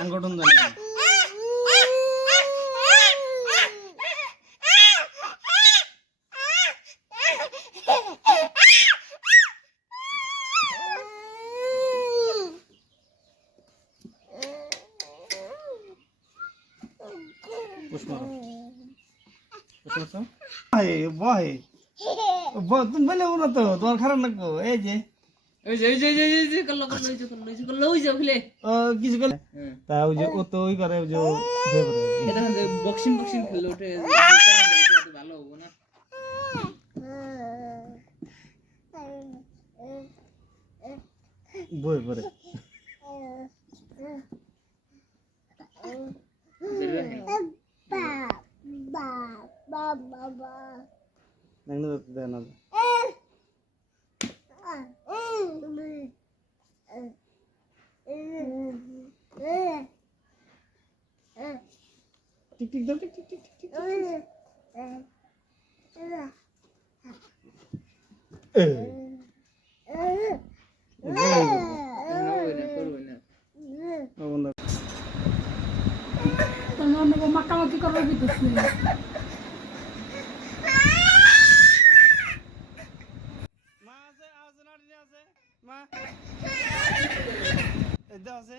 সংগঠন জানি না। তুমি বলে না তো তোমার খারাপ লাগবো এই যে কিছু করলে তা ওই যে ও তো ওই করে ওই যে বক্সিং বক্সিং খেলে ওঠে ভালো হবো না বই পরে দেন টিক টিক দাও টিক টিক টিক টিক টিক মাকামাকি করার ভিতর মা আছে আছে নাড়ি আছে মা এই দাও আছে